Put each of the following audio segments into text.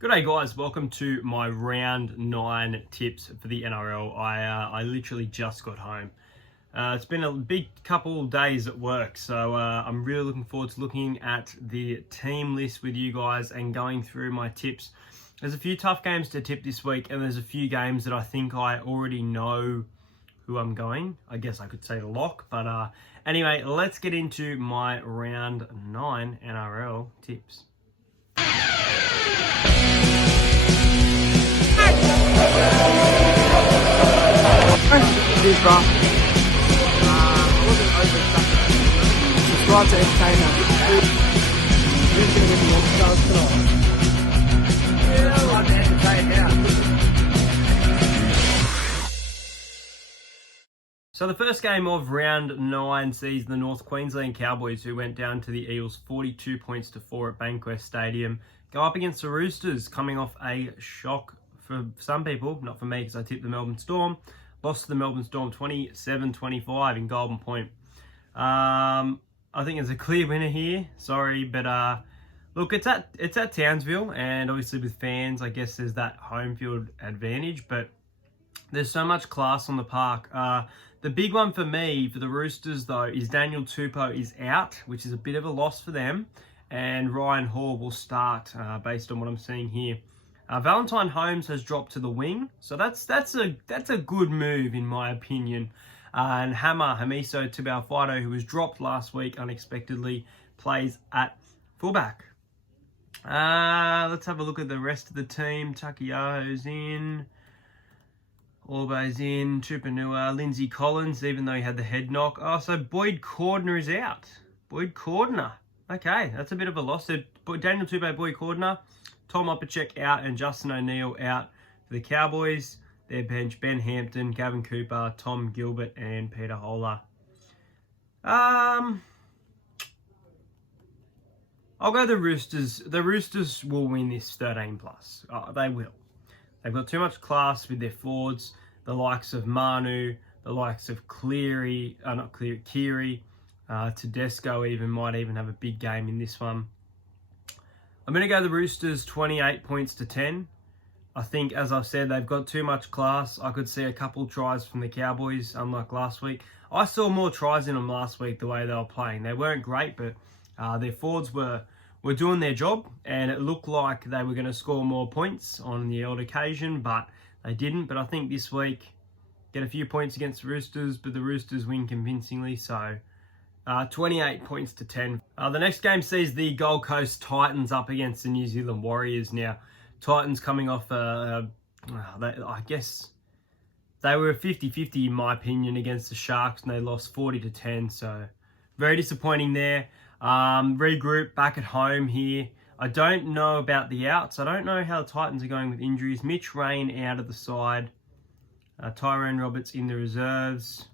G'day guys, welcome to my round 9 tips for the NRL. I literally just got home. It's been a big couple of days at work, so I'm really looking forward to looking at the team list with you guys and going through my tips. There's a few tough games to tip this week, and there's a few games that I think I already know who I'm going. I guess I could say the lock, but anyway, let's get into my round 9 NRL tips. This bro. I wasn't over subscribe to Entertainer. Who's going to get the All-Stars tonight? Yeah, I'm entertained now. So the first game of round 9 sees the North Queensland Cowboys, who went down to the Eels 42 points to 4 at Bankwest Stadium, go up against the Roosters, coming off a shock for some people, not for me because I tipped the Melbourne Storm. Lost to the Melbourne Storm 27-25 in Golden Point. I think it's a clear winner here. Sorry, but look, it's at Townsville, and obviously with fans, I guess there's that home field advantage. But there's so much class on the park. The big one for me, for the Roosters though, is Daniel Tupou is out, which is a bit of a loss for them, and Ryan Hall will start based on what I'm seeing here. Valentine Holmes has dropped to the wing, so that's a good move in my opinion. And Hamiso Tabuai-Fidow, who was dropped last week unexpectedly, plays at fullback. Let's have a look at the rest of the team. Takiaho's in, Orbe's in, Tupanua, Lindsay Collins, even though he had the head knock. Oh, so Boyd Cordner is out. Boyd Cordner. Okay, that's a bit of a loss. So Daniel Tupou, Boyd Cordner, Tom Opacek out, and Justin O'Neill out for the Cowboys. Their bench, Ben Hampton, Gavin Cooper, Tom Gilbert, and Peter Hola. I'll go the Roosters. The Roosters will win this 13+. They will. They've got too much class with their forwards, the likes of Manu, the likes of Keary, Tedesco might even have a big game in this one. I'm going to go the Roosters 28 points to 10. I think, as I've said, they've got too much class. I could see a couple tries from the Cowboys, unlike last week. I saw more tries in them last week the way they were playing. They weren't great, but their forwards were doing their job, and it looked like they were going to score more points on the odd occasion, but they didn't. But I think this week, get a few points against the Roosters, but the Roosters win convincingly, so 28 points to 10. The next game sees the Gold Coast Titans up against the New Zealand Warriors. Now, Titans coming off, I guess they were 50-50 in my opinion against the Sharks, and they lost 40-10. So very disappointing there. Regroup back at home here. I don't know about the outs. I don't know how the Titans are going with injuries. Mitch Rain out of the side. Tyrone Roberts in the reserves.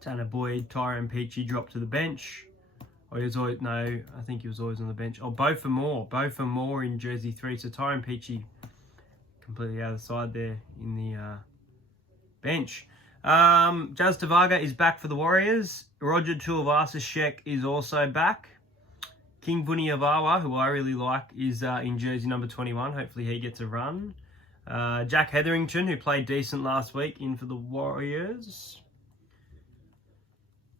Tanner Boyd, Tyrone Peachey dropped to the bench. I think he was always on the bench. Oh, Beaufor Moore in jersey 3. So Tyrone Peachey completely out of the side there in the bench. Jazz Tavaga is back for the Warriors. Roger Tuivasa-Sheck is also back. King Vuniavawa, who I really like, is in jersey number 21. Hopefully he gets a run. Jack Hetherington, who played decent last week, in for the Warriors.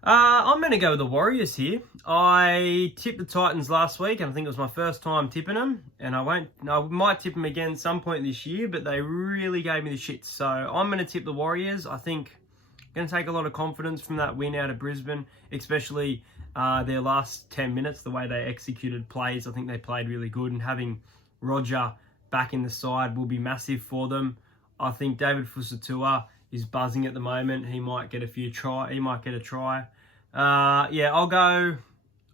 I'm going to go with the Warriors here. I tipped the Titans last week, and I think it was my first time tipping them. And I might tip them again some point this year, but they really gave me the shit. So I'm going to tip the Warriors. I think I'm going to take a lot of confidence from that win out of Brisbane, especially their last 10 minutes, the way they executed plays. I think they played really good, and having Roger back in the side will be massive for them. I think David Fusatua is buzzing at the moment. He might get a try. Yeah, I'll go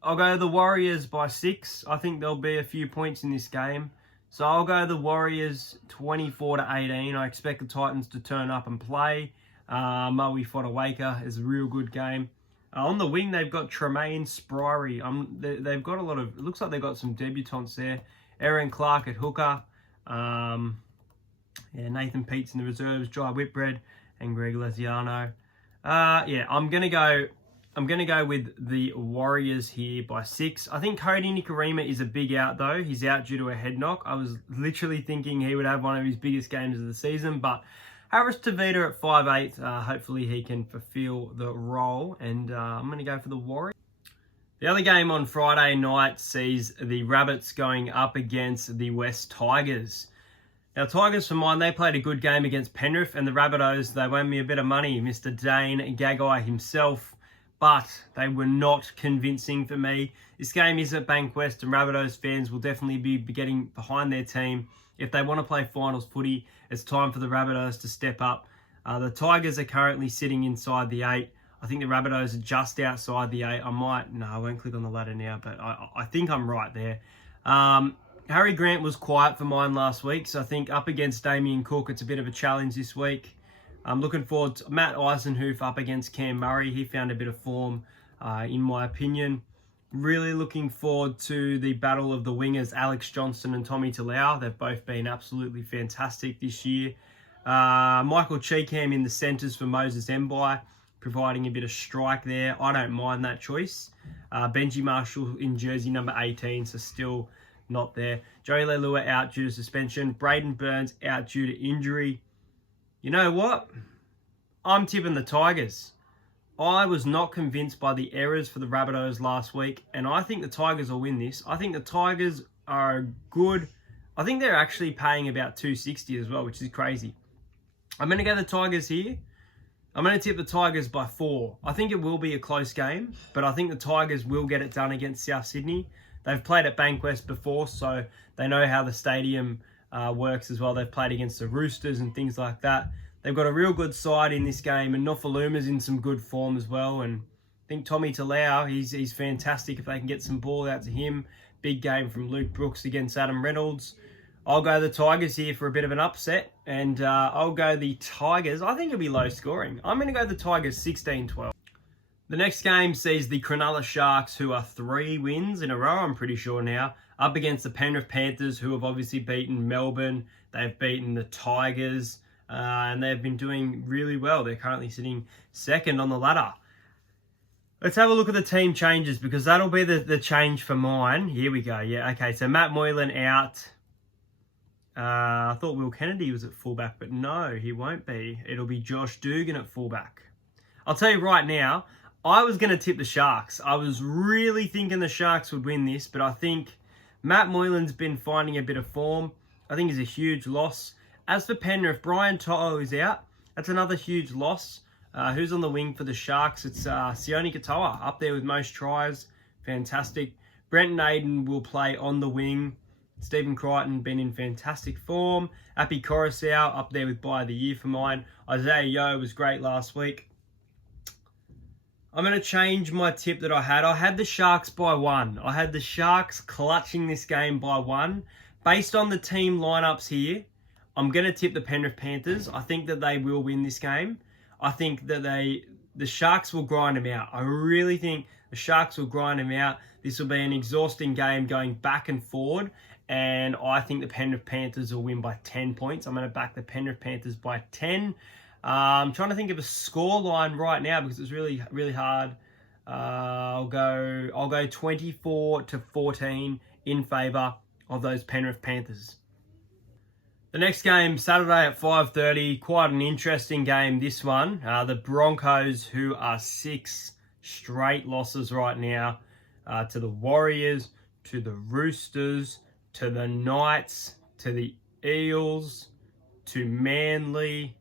the Warriors by 6. I think there'll be a few points in this game. So I'll go the Warriors 24-18. I expect the Titans to turn up and play. Maui Fodawaker is a real good game. On the wing, they've got Tremaine Spriery. They've got it looks like they've got some debutants there. Aaron Clark at hooker. Nathan Peets in the reserves. Jai Whitbread and Greg Lesiano. I'm going to go I'm going to go with the Warriors here by 6. I think Cody Nikorima is a big out, though. He's out due to a head knock. I was literally thinking he would have one of his biggest games of the season, but Harris Tavita at 5'8". Hopefully he can fulfill the role, and I'm going to go for the Warriors. The other game on Friday night sees the Rabbits going up against the West Tigers. Now, Tigers, for mine, they played a good game against Penrith, and the Rabbitohs, they won me a bit of money. Mr. Dane Gagai himself, but they were not convincing for me. This game is at Bankwest, and Rabbitohs fans will definitely be getting behind their team. If they want to play finals footy, it's time for the Rabbitohs to step up. The Tigers are currently sitting inside the 8. I think the Rabbitohs are just outside the 8. I won't click on the ladder now, but I think I'm right there. Harry Grant was quiet for mine last week, so I think up against Damien Cook, it's a bit of a challenge this week. I'm looking forward to Matt Eisenhoof up against Cam Murray. He found a bit of form, in my opinion. Really looking forward to the battle of the wingers, Alex Johnston and Tommy Talau. They've both been absolutely fantastic this year. Michael Cheekham in the centres for Moses Mbai, providing a bit of strike there. I don't mind that choice. Benji Marshall in jersey number 18, so still not there. Joey Leilua out due to suspension. Braden Burns out due to injury. You know what? I'm tipping the Tigers. I was not convinced by the errors for the Rabbitohs last week, and I think the Tigers will win this. I think the Tigers are good. I think they're actually paying about $2.60 as well, which is crazy. I'm going to go the Tigers here. I'm going to tip the Tigers by 4. I think it will be a close game, but I think the Tigers will get it done against South Sydney. They've played at Bankwest before, so they know how the stadium works as well. They've played against the Roosters and things like that. They've got a real good side in this game, and Nofaluma's in some good form as well. And I think Tommy Talau, he's fantastic if they can get some ball out to him. Big game from Luke Brooks against Adam Reynolds. I'll go the Tigers here for a bit of an upset, and I'll go the Tigers. I think it'll be low scoring. I'm going to go the Tigers 16-12. The next game sees the Cronulla Sharks, who are 3 wins in a row, I'm pretty sure now, up against the Penrith Panthers, who have obviously beaten Melbourne. They've beaten the Tigers, and they've been doing really well. They're currently sitting second on the ladder. Let's have a look at the team changes, because that'll be the change for mine. Here we go. Yeah, okay, so Matt Moylan out. I thought Will Kennedy was at fullback, but no, he won't be. It'll be Josh Dugan at fullback. I'll tell you right now, I was going to tip the Sharks. I was really thinking the Sharks would win this, but I think Matt Moylan's been finding a bit of form. I think he's a huge loss. As for Penrith, Brian To'o is out. That's another huge loss. Who's on the wing for the Sharks? It's Sione Katoa, up there with most tries. Fantastic. Brenton Aiden will play on the wing. Stephen Crichton been in fantastic form. Api Coruscant up there with Buy of the Year for mine. Isaiah Yeo was great last week. I'm going to change my tip that I had. I had the Sharks by 1. I had the Sharks clutching this game by 1. Based on the team lineups here, I'm going to tip the Penrith Panthers. I think that they will win this game. I think that the Sharks will grind them out. I really think the Sharks will grind them out. This will be an exhausting game going back and forward. And I think the Penrith Panthers will win by 10 points. I'm going to back the Penrith Panthers by 10. I'm trying to think of a score line right now because it's really, really hard. I'll go 24-14 in favour of those Penrith Panthers. The next game, Saturday at 5:30, quite an interesting game, this one. The Broncos, who are 6 straight losses right now, to the Warriors, to the Roosters, to the Knights, to the Eels, to Manly,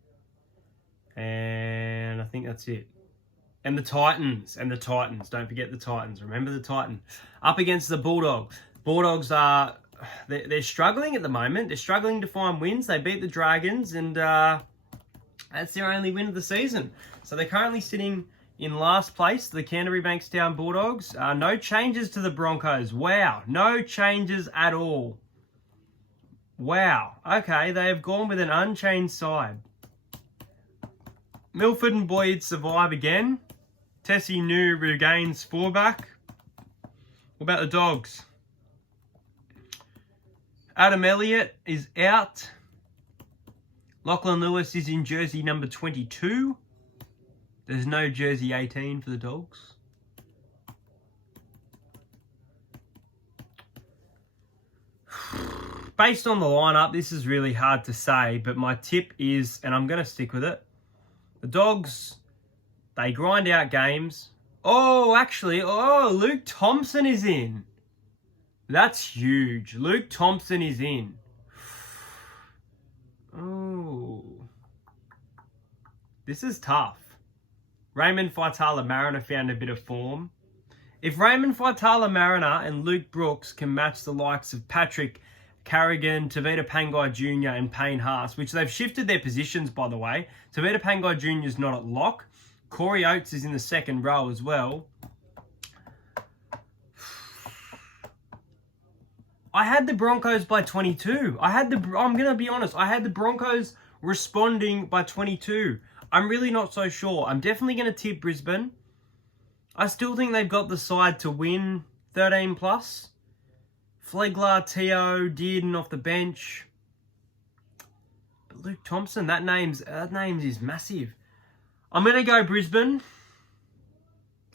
and I think that's it. And the Titans. Don't forget the Titans. Remember the Titans. Up against the Bulldogs. Bulldogs are... They're struggling at the moment. They're struggling to find wins. They beat the Dragons, and that's their only win of the season. So they're currently sitting in last place, the Canterbury Bankstown Bulldogs. No changes to the Broncos. Wow. No changes at all. Wow. Okay, they have gone with an unchanged side. Milford and Boyd survive again. Tessie New regains fullback. What about the Dogs? Adam Elliott is out. Lachlan Lewis is in jersey number 22. There's no jersey 18 for the Dogs. based on the lineup, this is really hard to say, but my tip is, and I'm going to stick with it, the Dogs, they grind out games. Oh, actually, Luke Thompson is in. That's huge. Luke Thompson is in. Oh. This is tough. Raymond Faitala-Mariner found a bit of form. If Raymond Faitala-Mariner and Luke Brooks can match the likes of Patrick Carrigan, Tavita Pangai Jr. and Payne Haas, which they've shifted their positions, by the way. Tavita Pangai Jr. is not at lock. Corey Oates is in the second row as well. I had the Broncos by 22. I'm going to be honest, I had the Broncos responding by 22. I'm really not so sure. I'm definitely going to tip Brisbane. I still think they've got the side to win 13 plus. Flegler, Teo, Dearden off the bench. But Luke Thompson, that name is massive. I'm going to go Brisbane.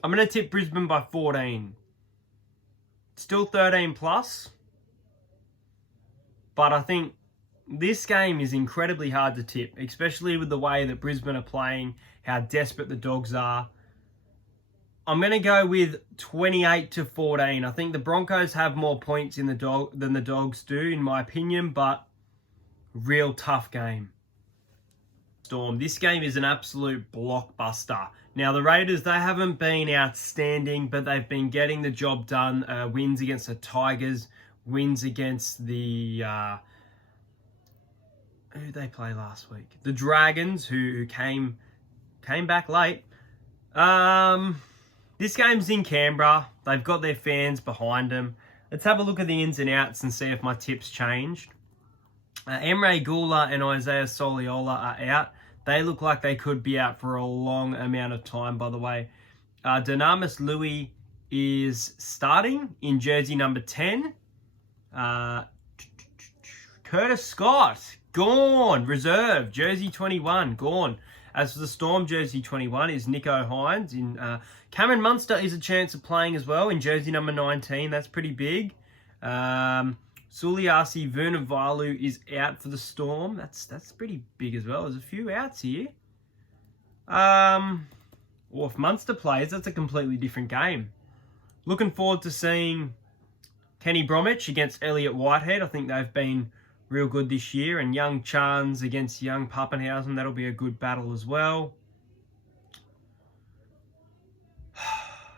I'm going to tip Brisbane by 14. Still 13 plus. But I think this game is incredibly hard to tip, especially with the way that Brisbane are playing, how desperate the Dogs are. I'm going to go with 28-14. I think the Broncos have more points than the Dogs do, in my opinion, but real tough game. Storm. This game is an absolute blockbuster. Now, the Raiders, they haven't been outstanding, but they've been getting the job done. Wins against the Tigers, wins against the... who did they play last week? The Dragons, who came back late. This game's in Canberra. They've got their fans behind them. Let's have a look at the ins and outs and see if my tips changed. Emre Gula and Isaiah Soliola are out. They look like they could be out for a long amount of time, by the way. Dynamis Louis is starting in jersey number 10. Curtis Scott, gone. Reserve, jersey 21, gone. As for the Storm, jersey 21 is Nico Hines. Cameron Munster is a chance of playing as well in jersey number 19. That's pretty big. Suliasi Vunivalu is out for the Storm. That's pretty big as well. There's a few outs here. Or if Munster plays, that's a completely different game. Looking forward to seeing Kenny Bromwich against Elliot Whitehead. I think they've been real good this year. And young Chans against young Pappenhausen. That'll be a good battle as well.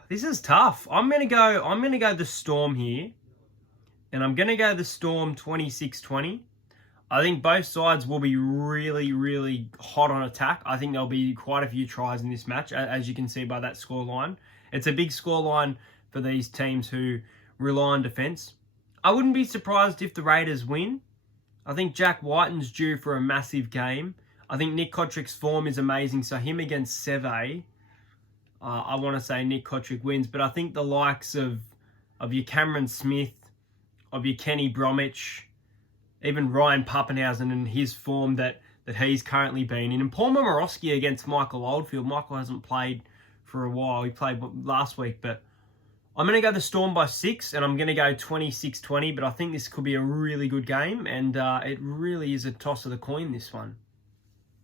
This is tough. I'm gonna go the Storm here. And I'm gonna go the Storm 26-20. I think both sides will be really, really hot on attack. I think there'll be quite a few tries in this match, as you can see by that scoreline. It's a big scoreline for these teams who rely on defence. I wouldn't be surprised if the Raiders win. I think Jack Whiten's due for a massive game. I think Nick Kotrick's form is amazing, so him against Seve, I want to say Nick Kotrick wins, but I think the likes of your Cameron Smith, of your Kenny Bromwich, even Ryan Pappenhausen and his form that he's currently been in, and Paul Momorowski against Michael Oldfield. Michael hasn't played for a while. He played last week, but I'm going to go the Storm by 6, and I'm going to go 26-20, but I think this could be a really good game, and it really is a toss of the coin, this one.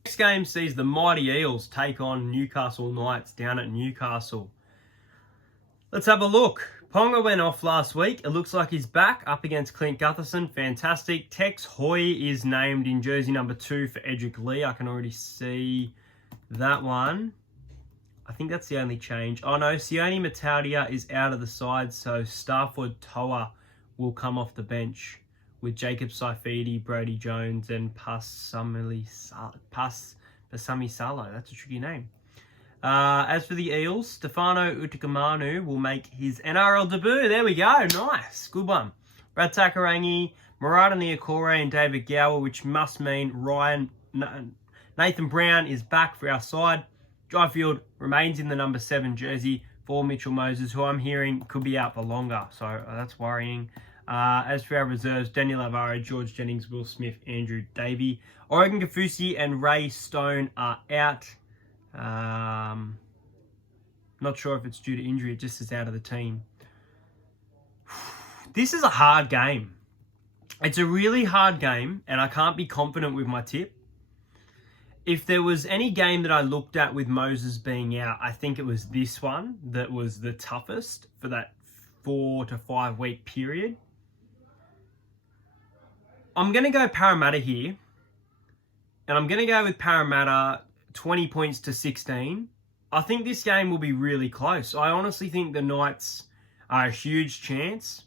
Next game sees the mighty Eels take on Newcastle Knights down at Newcastle. Let's have a look. Ponga went off last week. It looks like he's back up against Clint Gutherson. Fantastic. Tex Hoy is named in jersey number 2 for Edric Lee. I can already see that one. I think that's the only change. Oh no, Sione Mataudia is out of the side, so Starford Toa will come off the bench with Jacob Saifidi, Brody Jones, and Pasami Salo. That's a tricky name. As for the Eels, Stefano Utikamanu will make his NRL debut. There we go. Nice. Good one. Brad Takarangi, Murata Niokore, and David Gower, which must mean Nathan Brown is back for our side. Dryfield remains in the number 7 jersey for Mitchell Moses, who I'm hearing could be out for longer. So that's worrying. As for our reserves, Daniel Alvaro, George Jennings, Will Smith, Andrew Davey. Oregon Kafusi and Ray Stone are out. Not sure if it's due to injury. It just is out of the team. This is a hard game. It's a really hard game, and I can't be confident with my tip. If there was any game that I looked at with Moses being out, I think it was this one that was the toughest for that 4 to 5 week period. I'm going to go Parramatta here, and I'm going to go with Parramatta 20 points to 16. I think this game will be really close. I honestly think the Knights are a huge chance,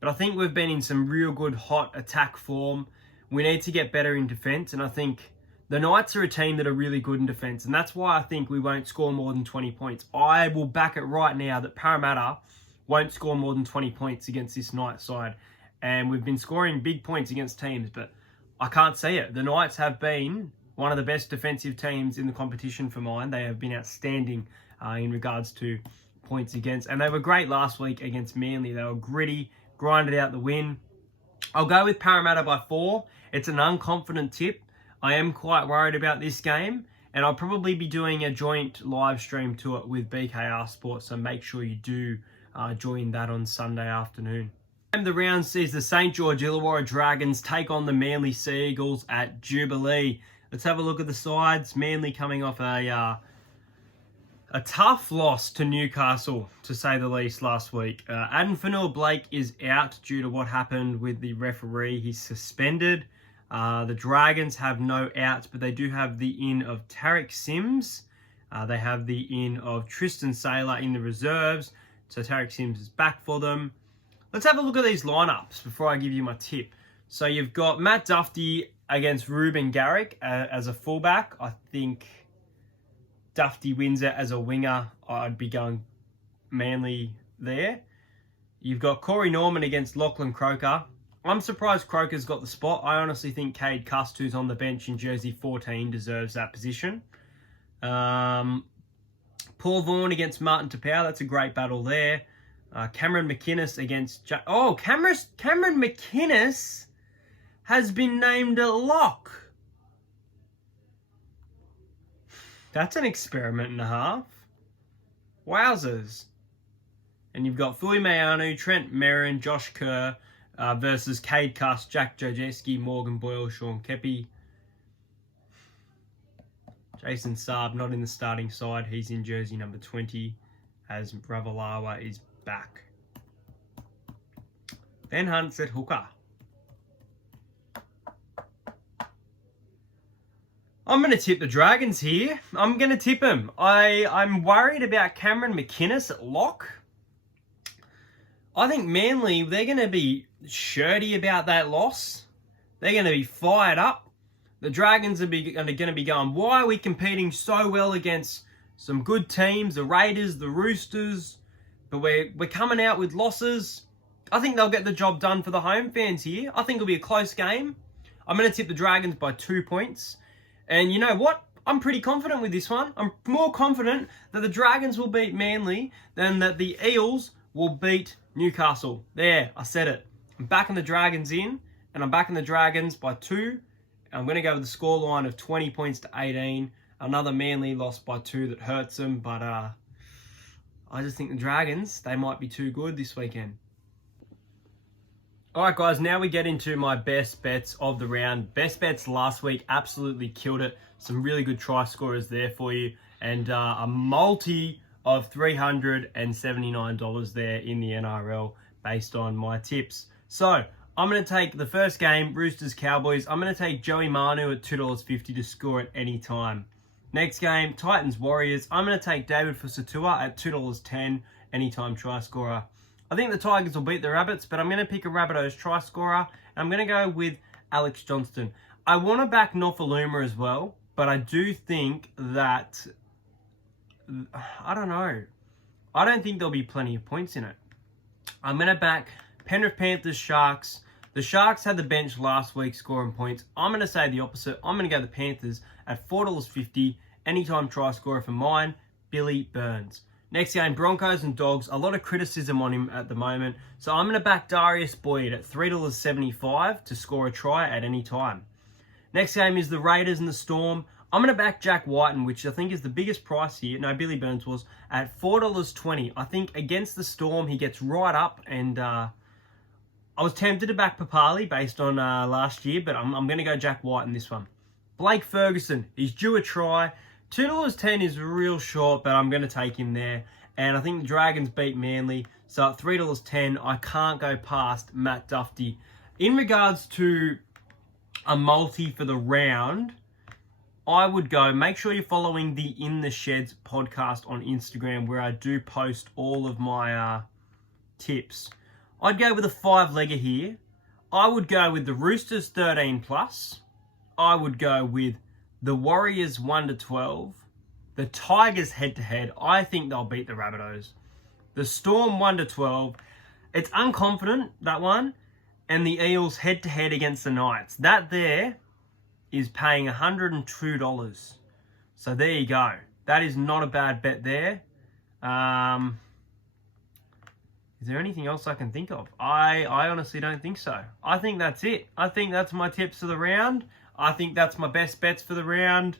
but I think we've been in some real good hot attack form. We need to get better in defence, and I think the Knights are a team that are really good in defence, and that's why I think we won't score more than 20 points. I will back it right now that Parramatta won't score more than 20 points against this Knights side. And we've been scoring big points against teams, but I can't see it. The Knights have been one of the best defensive teams in the competition for mine. They have been outstanding in regards to points against, and they were great last week against Manly. They were gritty, grinded out the win. I'll go with Parramatta by 4. It's an unconfident tip. I am quite worried about this game, and I'll probably be doing a joint live stream to it with BKR Sports, so make sure you do join that on Sunday afternoon. The round sees the St. George Illawarra Dragons take on the Manly Sea Eagles at Jubilee. Let's have a look at the sides. Manly coming off a tough loss to Newcastle, to say the least, last week. Adam Fanua-Blake is out due to what happened with the referee. He's suspended. The Dragons have no outs, but they do have the in of Tariq Sims. They have the in of Tristan Saylor in the reserves. So Tariq Sims is back for them. Let's have a look at these lineups before I give you my tip. So you've got Matt Duffy against Ruben Garrick as a fullback. I think Duffy wins it as a winger. I'd be going Manly there. You've got Corey Norman against Lachlan Croker. I'm surprised Croker's got the spot. I honestly think Cade Cust, who's on the bench in jersey 14, deserves that position. Paul Vaughan against Martin Tapau. That's a great battle there. Cameron McInnes against... Cameron McInnes has been named a lock. That's an experiment and a half. Wowzers. And you've got Fui Mayanu, Trent Merrin, Josh Kerr versus Cade Cust, Jack Jojeski, Morgan Boyle, Sean Kepi. Jason Saab not in the starting side. He's in jersey number 20 as Ravalawa is back. Ben Hunt's at hooker. I'm going to tip the Dragons here. I'm going to tip him. I'm worried about Cameron McInnes at lock. I think Manly, they're going to be shirty about that loss. They're going to be fired up. The Dragons are going to be going, why are we competing so well against some good teams, the Raiders, the Roosters, but we're coming out with losses. I think they'll get the job done for the home fans here. I think it'll be a close game. I'm going to tip the Dragons by 2 points. And you know what? I'm pretty confident with this one. I'm more confident that the Dragons will beat Manly than that the Eels will beat Newcastle. There, I said it. I'm backing the Dragons in, and I'm backing the Dragons by 2. I'm going to go with the scoreline of 20 points to 18. Another Manly loss by 2 that hurts them, but I just think the Dragons, they might be too good this weekend. All right, guys, now we get into my best bets of the round. Best bets last week absolutely killed it. Some really good try scorers there for you, and a multi of $379 there in the NRL based on my tips. So I'm going to take the first game, Roosters-Cowboys. I'm going to take Joey Manu at $2.50 to score at any time. Next game, Titans-Warriors. I'm going to take David Fusatua at $2.10, anytime try scorer. I think the Tigers will beat the Rabbits, but I'm going to pick a Rabbitohs try scorer. And I'm going to go with Alex Johnston. I want to back Nofaluma as well, but I do think that... I don't know. I don't think there'll be plenty of points in it. I'm going to back Penrith Panthers Sharks. The Sharks had the bench last week scoring points. I'm going to say the opposite. I'm going to go the Panthers at $4.50. Anytime try scorer for mine, Billy Burns. Next game, Broncos and Dogs. A lot of criticism on him at the moment. So I'm going to back Darius Boyd at $3.75 to score a try at any time. Next game is the Raiders and the Storm. I'm going to back Jack Whiten, which I think is the biggest price here. No, Billy Burns was at $4.20. I think against the Storm, he gets right up, and I was tempted to back Papali based on last year, but I'm going to go Jack White in this one. Blake Ferguson, he's due a try. $2.10 is real short, but I'm going to take him there. And I think the Dragons beat Manly. So at $3.10, I can't go past Matt Duffy. In regards to a multi for the round, I would go, make sure you're following the In the Sheds podcast on Instagram, where I do post all of my tips. I'd go with a 5-legger here. I would go with the Roosters 13+. I would go with the Warriors 1-12. The Tigers head-to-head. I think they'll beat the Rabbitohs. The Storm 1-12. It's unconfident, that one. And the Eels head-to-head against the Knights. That there is paying $102. So there you go. That is not a bad bet there. Is there anything else I can think of? I honestly don't think so. I think that's it. I think that's my tips for the round. I think that's my best bets for the round.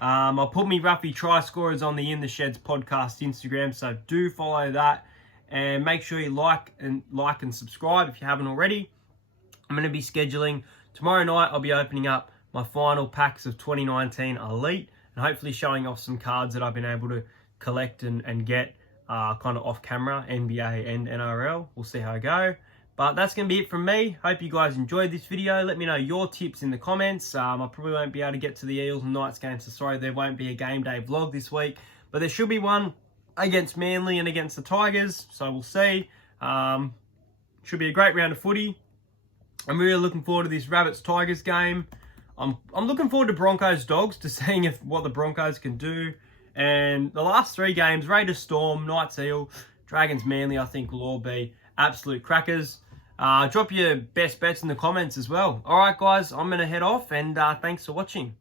I'll put me Ruffy try scorers on the In the Sheds podcast Instagram, so do follow that. And make sure you like and subscribe if you haven't already. I'm going to be scheduling. Tomorrow night, I'll be opening up my final packs of 2019 Elite and hopefully showing off some cards that I've been able to collect and get kind of off camera, NBA and NRL. We'll see how I go. But that's going to be it from me. Hope you guys enjoyed this video. Let me know your tips in the comments. I probably won't be able to get to the Eels and Knights game, so sorry there won't be a game day vlog this week. But there should be one against Manly and against the Tigers, so we'll see. Should be a great round of footy. I'm really looking forward to this Rabbits-Tigers game. I'm looking forward to Broncos-Dogs, to seeing what the Broncos can do. And the last 3 games, Raiders Storm, Knights Eel, Dragons Manly, I think will all be absolute crackers. Drop your best bets in the comments as well. All right, guys, I'm going to head off, and thanks for watching.